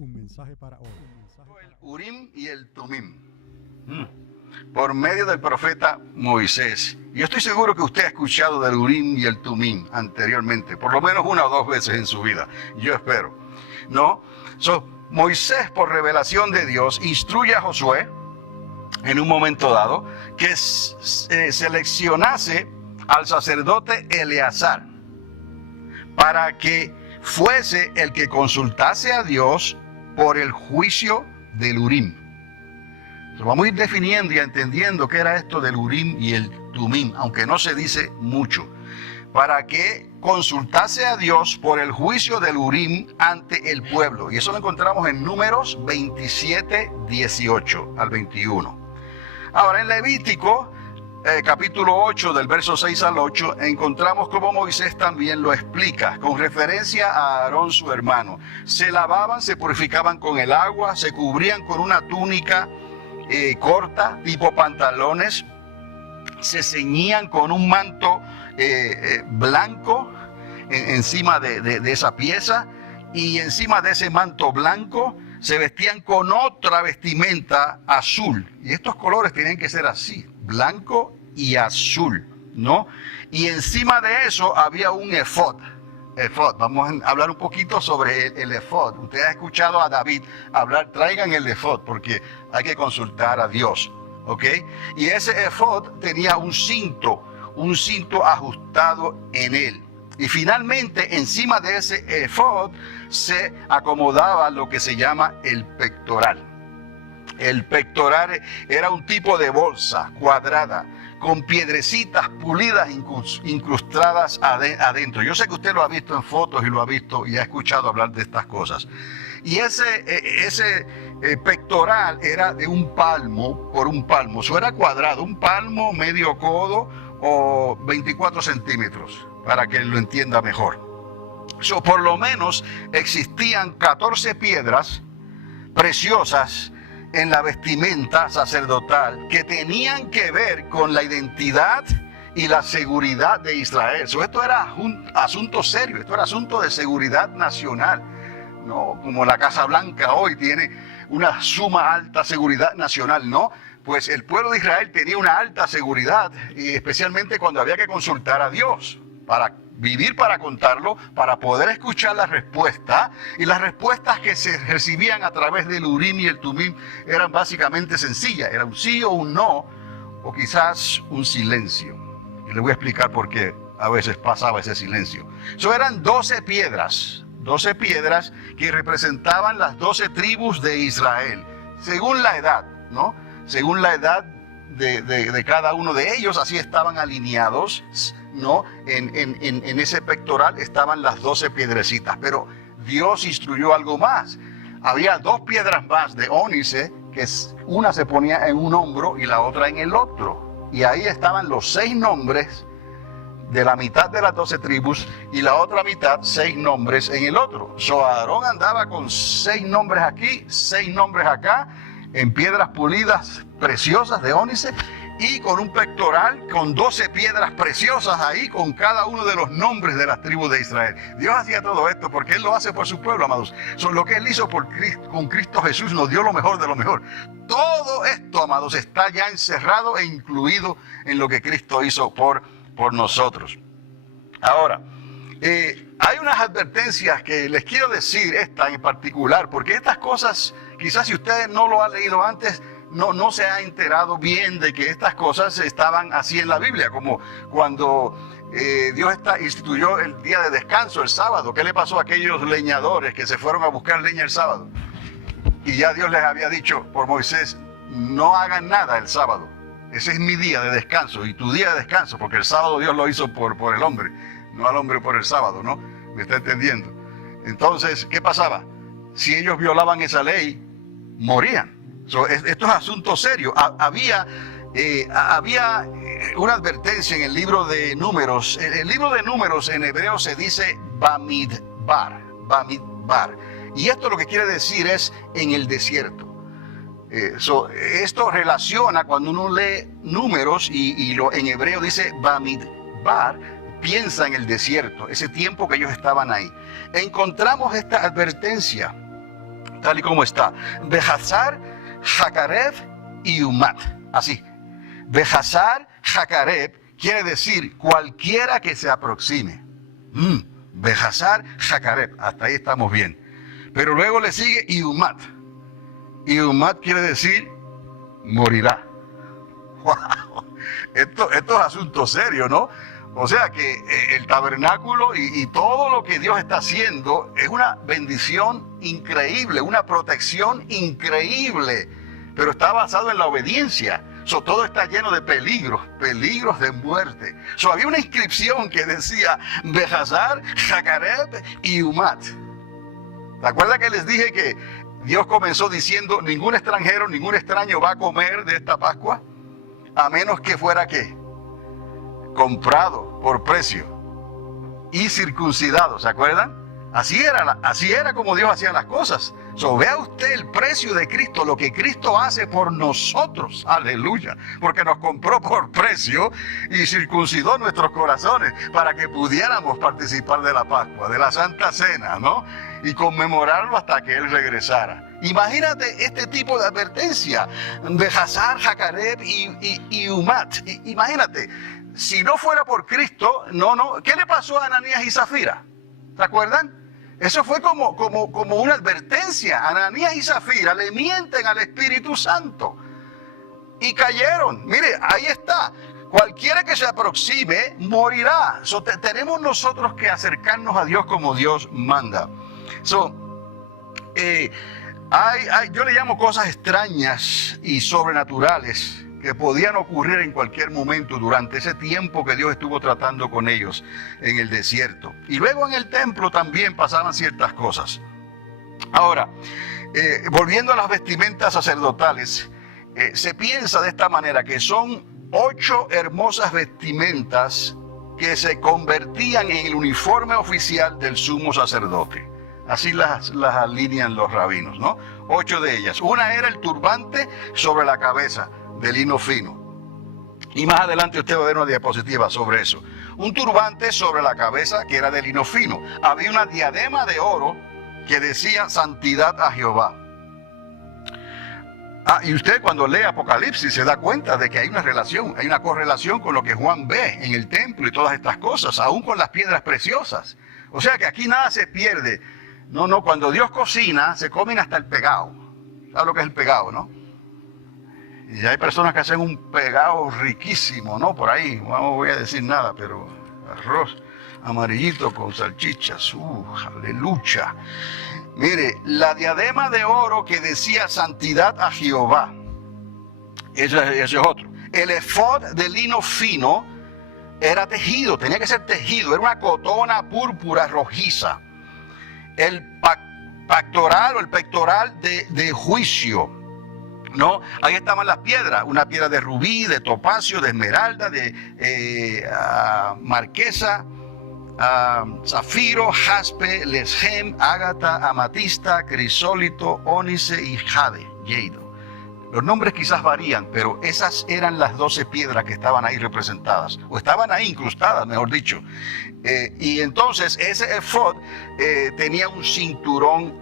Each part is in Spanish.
Un mensaje para hoy. El Urim y el Tumim. Por medio del profeta Moisés. Yo estoy seguro que usted ha escuchado del Urim y el Tumim anteriormente, por lo menos una o dos veces en su vida. Yo espero. ¿No? Moisés, por revelación de Dios, instruye a Josué en un momento dado que seleccionase al sacerdote Eleazar para que fuese el que consultase a Dios por el juicio del Urim. Vamos a ir definiendo y entendiendo qué era esto del Urim y el Tumim, aunque no se dice mucho, para que consultase a Dios por el juicio del Urim ante el pueblo. Y eso lo encontramos en Números 27, 18 al 21. Ahora en Levítico, capítulo 8, del verso 6 al 8, encontramos cómo Moisés también lo explica, con referencia a Aarón su hermano. Se lavaban, se purificaban con el agua, se cubrían con una túnica corta, tipo pantalones, se ceñían con un manto blanco encima de esa pieza, y encima de ese manto blanco se vestían con otra vestimenta azul. Y estos colores tienen que ser así, blanco y azul, ¿no? Y encima de eso había un efod. Vamos a hablar un poquito sobre el efod. Usted ha escuchado a David hablar, traigan el efod, porque hay que consultar a Dios, ¿ok? Y ese efod tenía un cinto ajustado en él. Y finalmente, encima de ese efod se acomodaba lo que se llama el pectoral. El pectoral era un tipo de bolsa cuadrada con piedrecitas pulidas incrustadas adentro. Yo sé que usted lo ha visto en fotos y lo ha visto y ha escuchado hablar de estas cosas. Y ese pectoral era de un palmo por un palmo. Eso era cuadrado, un palmo, medio codo o 24 centímetros, para que lo entienda mejor. Por lo menos existían 14 piedras preciosas en la vestimenta sacerdotal que tenían que ver con la identidad y la seguridad de Israel. Esto era un asunto serio, esto era asunto de seguridad nacional, no como la Casa Blanca hoy tiene una suma alta seguridad nacional, ¿no? Pues el pueblo de Israel tenía una alta seguridad, y especialmente cuando había que consultar a Dios para vivir, para contarlo, para poder escuchar la respuesta. Y las respuestas que se recibían a través del Urim y el Tumim eran básicamente sencillas. Era un sí o un no, o quizás un silencio. Y le voy a explicar por qué a veces pasaba ese silencio. Eran 12 piedras que representaban las 12 tribus de Israel, según la edad, ¿no? Según la edad de cada uno de ellos, así estaban alineados, ¿no? En ese pectoral estaban las 12 piedrecitas. Pero Dios instruyó algo más. Había 2 piedras más de ónice, que una se ponía en un hombro y la otra en el otro. Y ahí estaban los 6 nombres de la mitad de las 12 tribus, y la otra mitad 6 nombres en el otro. Aarón andaba con 6 nombres aquí, 6 nombres acá, en piedras pulidas preciosas de ónice, y con un pectoral con 12 piedras preciosas ahí, con cada uno de los nombres de las tribus de Israel. Dios hacía todo esto porque Él lo hace por su pueblo, amados. Lo que Él hizo con Cristo Jesús nos dio lo mejor de lo mejor. Todo esto, amados, está ya encerrado e incluido en lo que Cristo hizo por nosotros. Ahora, hay unas advertencias que les quiero decir, esta en particular, porque estas cosas, quizás si usted no lo ha leído antes, no se ha enterado bien de que estas cosas estaban así en la Biblia, como cuando Dios instituyó el día de descanso, el sábado. ¿Qué le pasó a aquellos leñadores que se fueron a buscar leña el sábado? Y ya Dios les había dicho por Moisés, no hagan nada el sábado. Ese es mi día de descanso y tu día de descanso, porque el sábado Dios lo hizo por el hombre, no al hombre por el sábado, ¿no? ¿Me está entendiendo? Entonces, ¿qué pasaba? Si ellos violaban esa ley, morían. Esto es asunto serio. Había una advertencia en el libro de Números. El libro de Números en hebreo se dice Bamidbar. Y esto lo que quiere decir es en el desierto. Esto relaciona cuando uno lee Números y en hebreo dice Bamidbar, piensa en el desierto, ese tiempo que ellos estaban ahí. Encontramos esta advertencia tal y como está. Behazar, Jacareb y Umat. Así. Behazar, Jacareb quiere decir cualquiera que se aproxime. Behazar, Jacareb. Hasta ahí estamos bien. Pero luego le sigue Iumat. Iumat quiere decir morirá. ¡Wow! Esto es asunto serio, ¿no? O sea que el tabernáculo y todo lo que Dios está haciendo es una bendición increíble, una protección increíble, pero está basado en la obediencia. Todo está lleno de peligros de muerte. Había una inscripción que decía Behazar, Jacareb y Umat. ¿Te acuerdas que les dije que Dios comenzó diciendo ningún extranjero, ningún extraño va a comer de esta Pascua? A menos que fuera ¿qué? Comprado por precio y circuncidado, ¿se acuerdan? Así era como Dios hacía las cosas. Vea usted el precio de Cristo, lo que Cristo hace por nosotros, aleluya, porque nos compró por precio y circuncidó nuestros corazones para que pudiéramos participar de la Pascua, de la Santa Cena, ¿no? Y conmemorarlo hasta que Él regresara. Imagínate este tipo de advertencia, Behazar, Jacareb y Umat. Imagínate, si no fuera por Cristo, ¿qué le pasó a Ananías y Zafira? ¿Se acuerdan? Eso fue como una advertencia. Ananías y Zafira le mienten al Espíritu Santo y cayeron. Mire, ahí está. Cualquiera que se aproxime morirá. Tenemos nosotros que acercarnos a Dios como Dios manda. Yo le llamo cosas extrañas y sobrenaturales que podían ocurrir en cualquier momento durante ese tiempo que Dios estuvo tratando con ellos en el desierto. Y luego en el templo también pasaban ciertas cosas. Ahora, volviendo a las vestimentas sacerdotales, se piensa de esta manera, que son 8 hermosas vestimentas que se convertían en el uniforme oficial del sumo sacerdote. Así las alinean los rabinos, ¿no? 8 de ellas. Una era el turbante sobre la cabeza, de lino fino. Y más adelante usted va a ver una diapositiva sobre eso. Un turbante sobre la cabeza que era de lino fino. Había una diadema de oro que decía santidad a Jehová. Y usted cuando lee Apocalipsis se da cuenta de que hay una correlación con lo que Juan ve en el templo y todas estas cosas, aún con las piedras preciosas. O sea que aquí nada se pierde. No, cuando Dios cocina, se comen hasta el pegado. ¿Sabes lo que es el pegado, no? Y hay personas que hacen un pegado riquísimo, ¿no? Por ahí, no voy a decir nada, pero arroz amarillito con salchichas, aleluya. Mire, la diadema de oro que decía santidad a Jehová, ese es otro. El efod de lino fino era tejido, tenía que ser tejido, era una cotona púrpura rojiza. El pectoral o el pectoral de juicio, ¿no? Ahí estaban las piedras, una piedra de rubí, de topacio, de esmeralda, de marquesa, zafiro, jaspe, lesgem, ágata, amatista, crisólito, ónice y jade. Los nombres quizás varían, pero esas eran las 12 piedras que estaban ahí representadas, o estaban ahí incrustadas, mejor dicho. Y entonces ese efod tenía un cinturón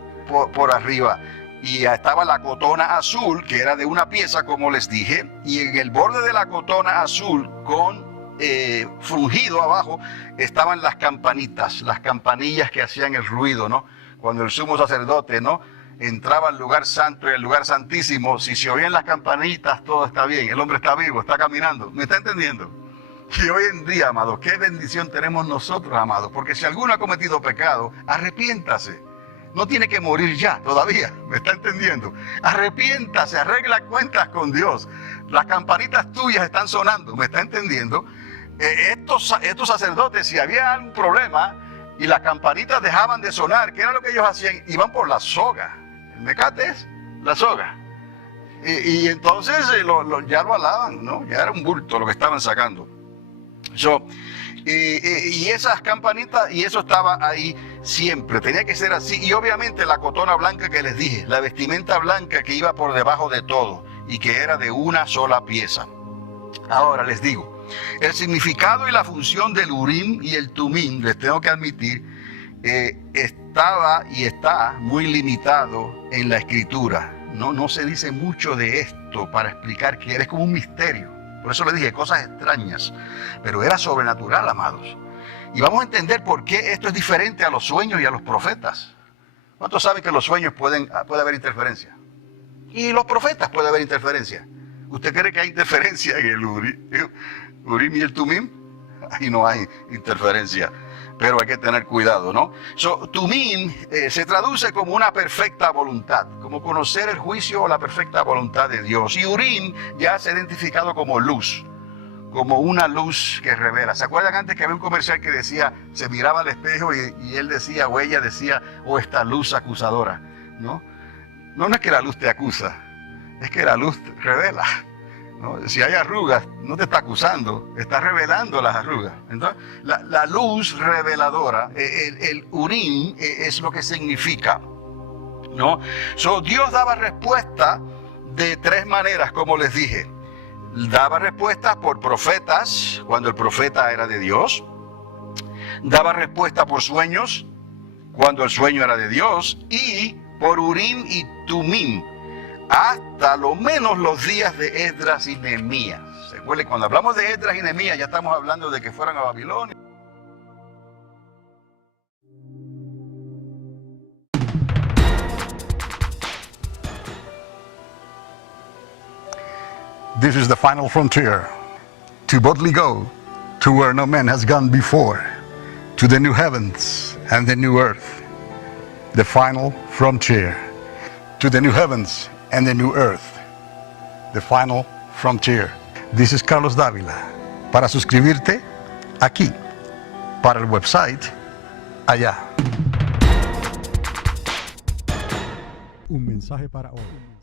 por arriba, y estaba la cotona azul, que era de una pieza, como les dije, y en el borde de la cotona azul, con fungido abajo, estaban las campanitas, las campanillas que hacían el ruido, ¿no? Cuando el sumo sacerdote, ¿no?, entraba al lugar santo y al lugar santísimo, si se oían las campanitas, todo está bien, el hombre está vivo, está caminando. ¿Me está entendiendo? Y hoy en día, amados, qué bendición tenemos nosotros, amados, porque si alguno ha cometido pecado, arrepiéntase. No tiene que morir ya, todavía, ¿me está entendiendo? Arrepiéntase, arregla cuentas con Dios. Las campanitas tuyas están sonando, ¿me está entendiendo? Estos sacerdotes, si había algún problema y las campanitas dejaban de sonar, ¿qué era lo que ellos hacían? Iban por la soga. El mecate es la soga. Y entonces ya lo alaban, ¿no? Ya era un bulto lo que estaban sacando. Y esas campanitas, y eso estaba ahí siempre, tenía que ser así. Y obviamente la cotona blanca que les dije, la vestimenta blanca que iba por debajo de todo y que era de una sola pieza. Ahora les digo, el significado y la función del Urim y el Tumim, les tengo que admitir estaba y está muy limitado en la Escritura. No se dice mucho de esto para explicar que era como un misterio. Por eso le dije cosas extrañas, pero era sobrenatural, amados. Y vamos a entender por qué esto es diferente a los sueños y a los profetas. ¿Cuántos saben que en los sueños puede haber interferencia? Y los profetas puede haber interferencia. ¿Usted cree que hay interferencia en el Urim y el Tumim? Ahí no hay interferencia, pero hay que tener cuidado, ¿no? Tumim se traduce como una perfecta voluntad, como conocer el juicio o la perfecta voluntad de Dios. Y Urim ya se ha identificado como luz, como una luz que revela. ¿Se acuerdan antes que había un comercial que decía, se miraba al espejo y él decía, o ella decía, oh, esta luz acusadora, ¿no? No es que la luz te acusa, es que la luz revela, ¿no? Si hay arrugas, no te está acusando, está revelando las arrugas. Entonces, la luz reveladora, el Urim, es lo que significa, ¿no? Dios daba respuesta de tres maneras, como les dije. Daba respuesta por profetas, cuando el profeta era de Dios. Daba respuesta por sueños, cuando el sueño era de Dios. Y por Urim y Tumim, hasta lo menos los días de Esdras y Nehemías. ¿Se acuerdan? Cuando hablamos de Esdras y Nehemías ya estamos hablando de que fueran a Babilonia. This is the final frontier, to boldly go to where no man has gone before, to the new heavens and the new earth. The final frontier, to the new heavens and the new earth. The final frontier. This is Carlos Dávila. Para suscribirte, aquí. Para el website, allá. Un mensaje para hoy.